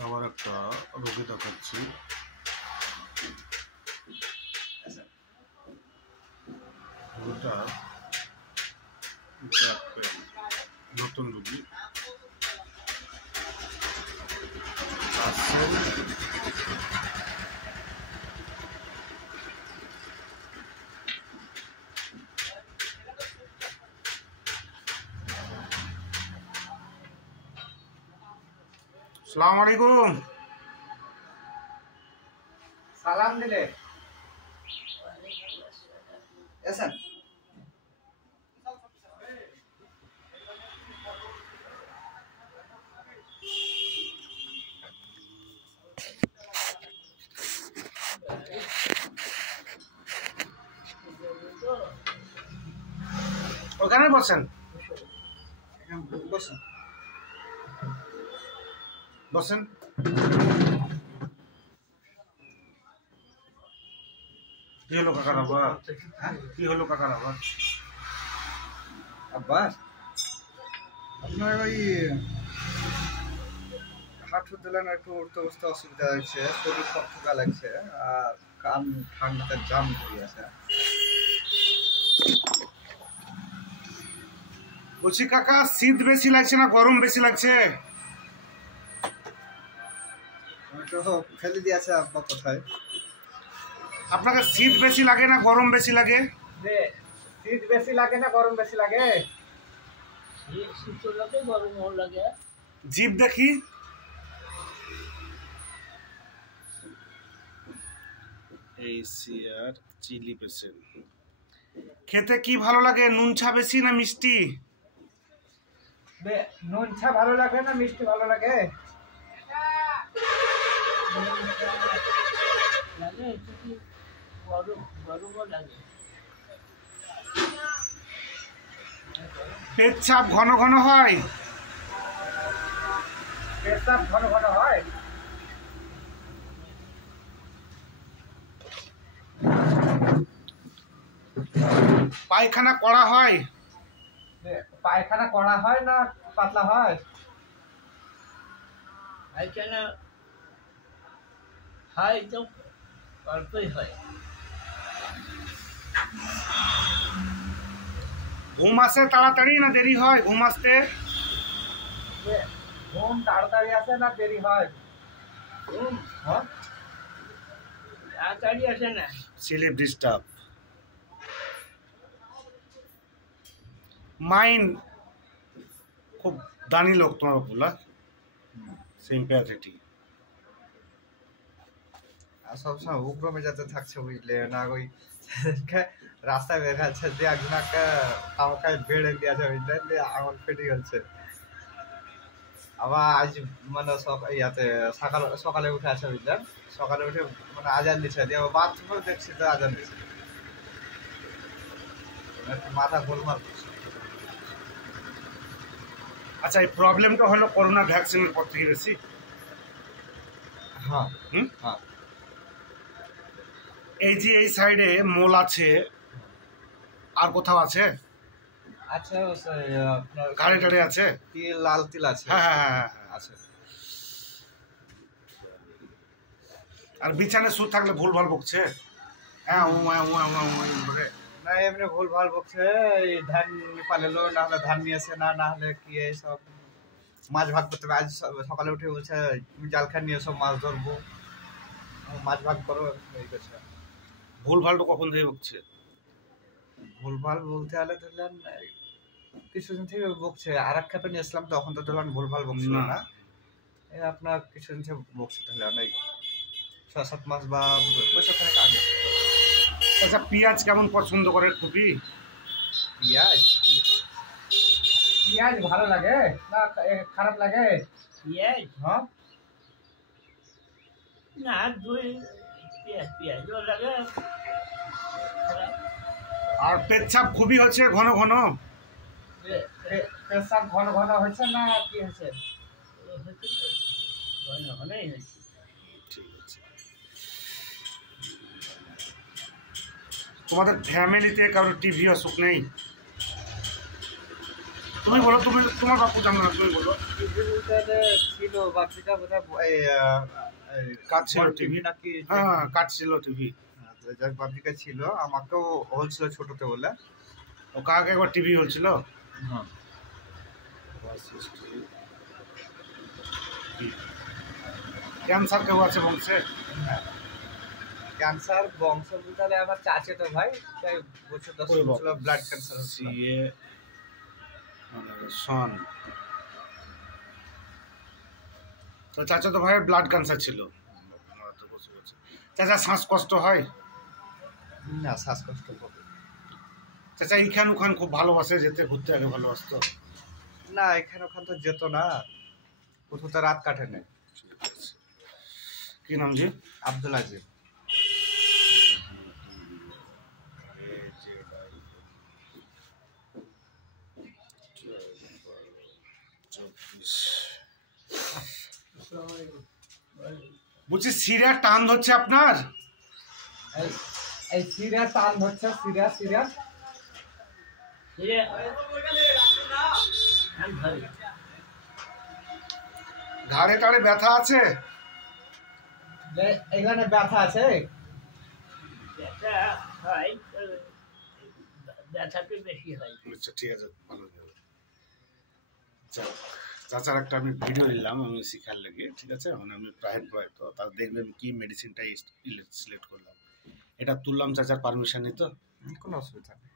আবার একটা রোগী দেখাচ্ছি। নতুন রোগী আসসালামু আলাইকুম। সালাম দিলে এসেন। ওখানে বসেন বসেন বসেন। কি হলো কাকার আবার? কি হলো কাকার আবার? আব্বাস আপনার ওই হাঁটু দিলেন একটু উঠতে বসতে অসুবিধা হয়েছে, শরীর থকথকা লাগছে আর কান ঠান্ডাতে জাম হয়ে আছে। বলছি কাকা, শীত বেশি লাগছে না গরম বেশি লাগছে? তো ফেলে দিয়েছে আব্বা কোথায়। আপনাকে শীত বেশি লাগে না গরম বেশি লাগে? শীত বেশি লাগে না গরম বেশি লাগে? শীত লাগে গরম লাগে। জিভ দেখি। এই সিয়ার চিলি পেশেন্ট। খেতে কি ভালো লাগে, নুন ছা বেশি না মিষ্টি? নুন চা ভালো লাগে না মিষ্টি ভালো লাগে? লাগে গরম গরমও লাগে। পেচ্ছাপ ঘন ঘন হয়? পেশাব ঘন ঘন হয়? পায়খানা করা হয়? পায়খানা করা হয় না পাতলা হয়? পায়খানা হয় তো অল্পই হয়। ঘুম আসে তাড়াতাড়ি না দেরি হয় ঘুম আসতে? ঘুম তাড়াতাড়ি আসে না দেরি হয়? ঘুম হ্যাঁ তাড়াতাড়ি আসে না। Slip disturb. মাইন্ড খুব দানি লোক তোমার বলা, সিম্প্যাথেটিক। আর সবসময় উগ্র মেজাজে থাকছে বুঝলে না। ওই রাস্তায় বের হচ্ছে যে একজনকে আমাকে বেড়ে দিয়েছে বুঝলেন, দিয়ে আঙুল ফেটে গেছে। আবার আজ মানে ইয়াতে সকালে উঠে আছে বুঝলেন, সকালে উঠে মানে আজান দিচ্ছে, দিয়ে বাথরুমে দেখছি তো আজান দিচ্ছে। মাথা গোলমাল করছে। আচ্ছা, এই প্রবলেমটা হলো করোনা ভ্যাকসিনের পর থেকে বেশি? হ্যাঁ হ্যাঁ। এই যে এই সাইডে মোল আছে, আর কোথাও আছে? আচ্ছা আপনার ঘাড়ে টাড়ে আছে? তিল, লাল তিল আছে। হ্যাঁ হ্যাঁ হ্যাঁ আছে। আর বিছানায় শুয়ে থাকলে ভুলভাল বকছে? হ্যাঁ না এমনি ভুল ভাল বকছে। এই ধান পালেলো, না হলে ধান নিয়েছে না, না হলে কি এইসব মাছ ভাগ করতে হবে। আজ সকালে উঠে বলছে তুমি জাল খান নিয়ে সব মাছ ধরবো, মাছ ভাগ করো, এই করছে। ভুলভালটা কখন থেকে বকছে? ভুল ভাল বলতে হলে ধরলেন কিছুদিন থেকে বকছে। আর এক খেপে নিয়ে আসলাম তখন তো ধরলেন ভুল ভাল বকছিল না। এই আপনার কিছুদিন থেকে বকছে তাহলে অনেক 6-7 মাস বা বছরখানেক আগে। আচ্ছা, পেঁয়াজ কেমন পছন্দ করে খুবই? পেঁয়াজ পেঁয়াজ ভালো লাগে না খারাপ লাগে? পেঁয়াজ হ্যাঁ না, দুই পেঁয়াজও লাগে। আর পেচ্ছাপ খুবই হচ্ছে ঘন ঘন? পেশাব ঘন ঘন হয়েছে না কি হয়েছে? ঘন ঘনই হয়েছে। ঠিক আছে। তোমাদের ফ্যামিলিতে কারোর টিভি অসুখ নেই? তো তুমি বলো, তুমি তোমার বাপু জানো না, তুমি বলো। ছিল বাচ্চাটা বোধহয় কাজ ছিল টিভি টিভি, নাকি, হ্যাঁ কাজ ছিল টিভি। যাক বাচ্চাটা ছিল, আমাকেও হয়েছিল ছোটতে বলে। ও কাকে একবার টিভি হয়েছিল? হ্যাঁ ক্যান্সার কেউ আছে বংশে? ক্যান্সার বংশ তাহলে আমার চাচে তো ভাই, তাই বছর 10 ছিল ব্লাড ক্যান্সার হচ্ছিল। সিএ মানে সন, তো চাচা তো ভাইয়ের ব্লাড ক্যান্সার ছিল। চাচা শ্বাসকষ্ট হয়? না শ্বাসকষ্ট হবে চাচা ইখান উখান খুব ভালোবাসে যেতে, ঘুরতে আগে ভালোবাসতো? না, এখানে ওখান তো যেত না, কোথাও তো রাত কাটে না। কি নাম জি? আব্দুল আজিজ। বলছি সিরা টান ধরছে আপনার? এই সিরিয়াস টান হচ্ছে, সিরিয়াস সিরিয়াস ফিরে আমি ধরি। ঘাড়ে টাড়ে ব্যথা আছে? এখানে ব্যথা আছে। ব্যথা হয়, ব্যথাটা বেশি হয়। আচ্ছা ঠিক আছে, ভালো হয়ে যাবে। চাচার একটা আমি ভিডিও নিলাম আমি শিখার লেগে, ঠিক আছে, মানে আমি প্রাইভেট বয়, তো তার দেখবে আমি কি মেডিসিনটা সিলেক্ট করলাম, এটা তুললাম চাচার পারমিশন নিত? কোনো অসুবিধা নেই।